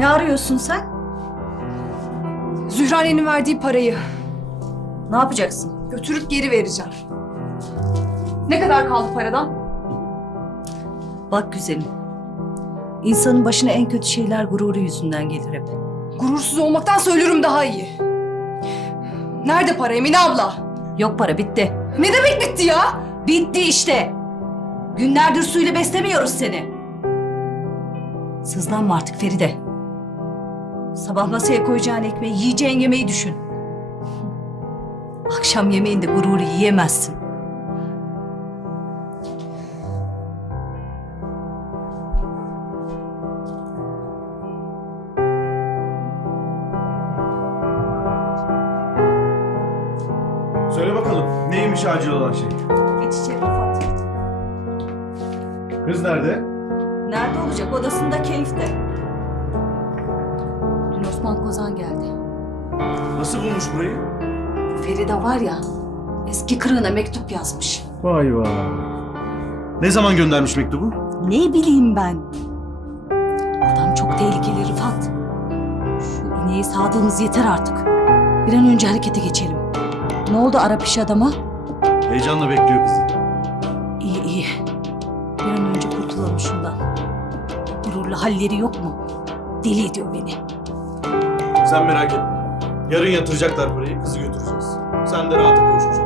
Ne arıyorsun sen? Zührane'nin verdiği parayı Ne yapacaksın? götürüp geri vereceğim. Ne kadar kaldı paradan? Bak güzelim. İnsanın başına en kötü şeyler gururu yüzünden gelir hep. Gurursuz olmaktan söylüyorum daha iyi. Nerede para Emine abla? Yok para bitti. Ne demek bitti ya? Bitti işte. Günlerdir suyla beslemiyoruz seni. Sızlanma artık Feride. Sabah masaya koyacağın ekmeği, yiyeceğin yemeği düşün. Akşam yemeğinde gururu yiyemezsin. Söyle bakalım neymiş acil olan şey? Geç içeri Rıfat. Kız nerede? Nerede olacak? Odasında keyifte. Osman Kozan geldi. Nasıl bulmuş burayı? Feride var ya, eski kırığına mektup yazmış. Vay vay. Ne zaman göndermiş mektubu? Ne bileyim ben. Adam çok tehlikeli Rıfat. Şu ineği sağdığımız yeter artık. Bir an önce harekete geçelim. Ne oldu Arap iş adama? Heyecanla bekliyor kızı. İyi iyi. Bir an önce kurtulalım şundan. Gururlu halleri yok mu? Deli ediyor beni. Sen merak etme. Yarın yatıracaklar parayı, kızı götüreceğiz. Sen de rahatla konuşmuş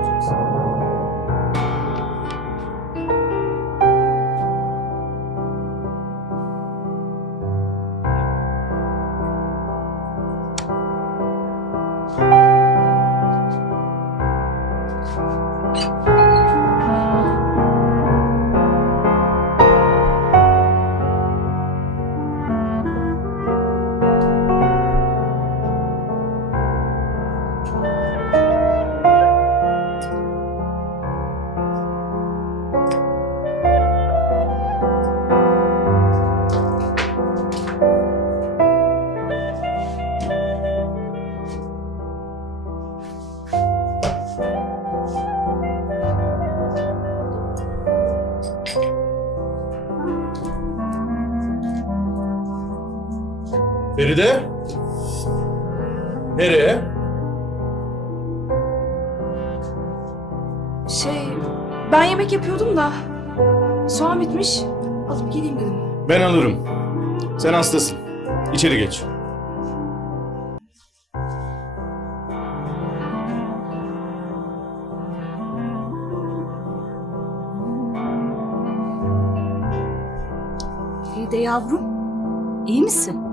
Feride? Nereye? Şey, ben yemek yapıyordum da soğan bitmiş. Alıp geleyim dedim. Ben alırım. Sen hastasın. İçeri geç. Feride yavrum, iyi misin?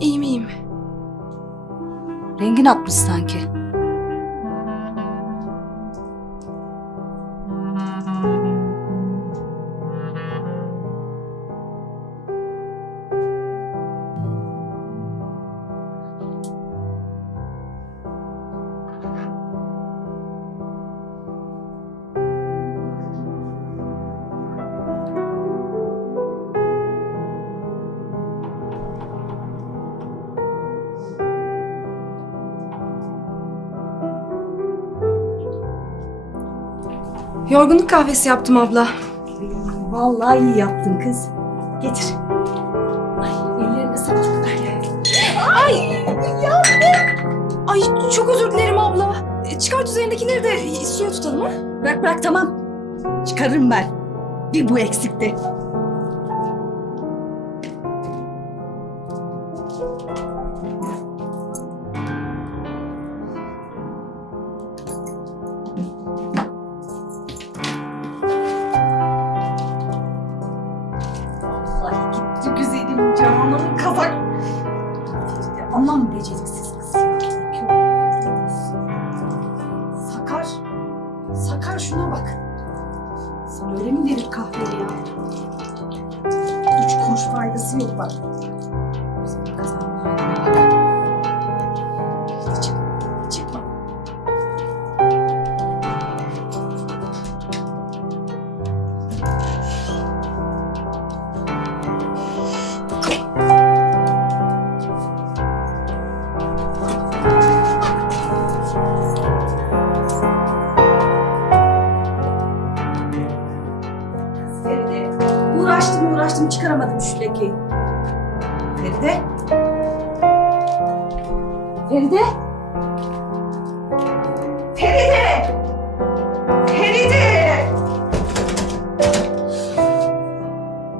İyiyim iyiyim. Rengin atmış sanki. Yorgunluk kahvesi yaptım abla. Vallahi iyi yaptın kız. Getir. Ay ellerine sağlık. Ay çok özür dilerim abla. E, Çıkart üzerindekileri de suya tutalım ha. Bırak bırak tamam. Çıkarırım ben. Bir bu eksikti. Bak. Uğraştım uğraştım çıkaramadım şu lekeyi. Feride? Feride? Feride! Feride!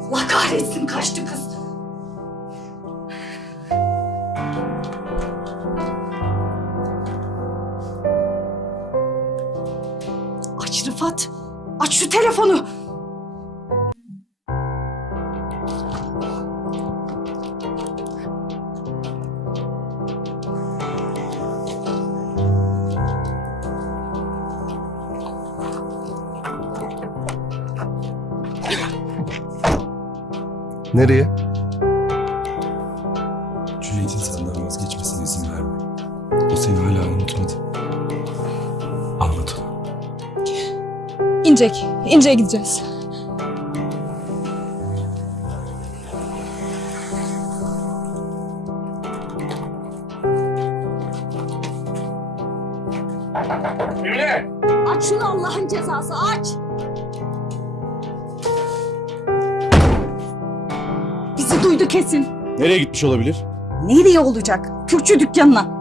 Allah kahretsin kaçtı kız. Aç Rıfat. Aç şu telefonu. Nereye? Cüneyt'in senden vazgeçmesine izin verme. O seni hala unutmadı. Anlat onu. İncek. İnce'ye gideceğiz. Aç şunu Allah'ın cezası aç. Duydu kesin. Nereye gitmiş olabilir? Nereye olacak? Kürkçü dükkanına.